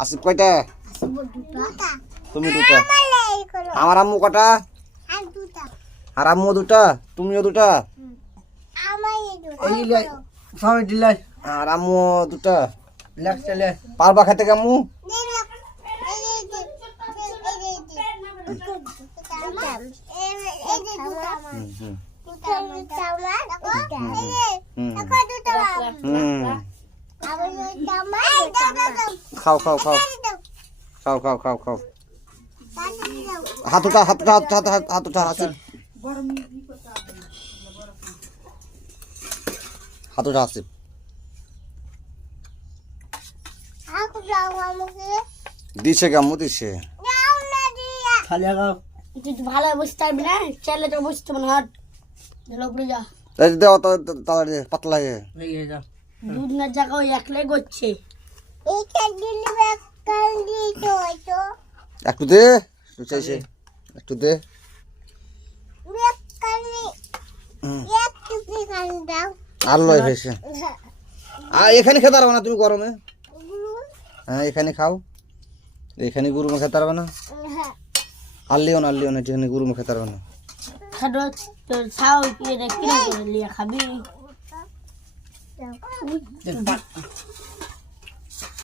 আসিফ কয়টা তুমি দুটা আমার আম্মু কটা আর আম্মু দুটা তুমিও দুটা আর আম্মু দুটা পারবা খেতে হুম হুম খাও খাও খাও। খাও খাও খাও খাও। হাত উঠা হাত উঠা হাত উঠা, হাত হাত উঠা আসিফ হাত উঠা আসিফ দিছে গাম্মু দিছে। খালি আগাও। তুই ভালো বসতে পারবি না চাইলে তো বসতে পারবি না হাট উপরে যা। তাড়াতাড়ি পাতলা হয়ে। যা। দুধ না জায়গা ওই একলাই করছে একটু দে একটু চাইছে। একটু দে। আর লয় হয়েছে। আর এখানে খেতে পারবে না তুমি গরমে। হ্যাঁ এখানে খাও। এখানে গুরুমে খেতে পারবে না। আর লিও না লিও না এখানে গুরুমে খেতে পারবে না। খাটো じゃ、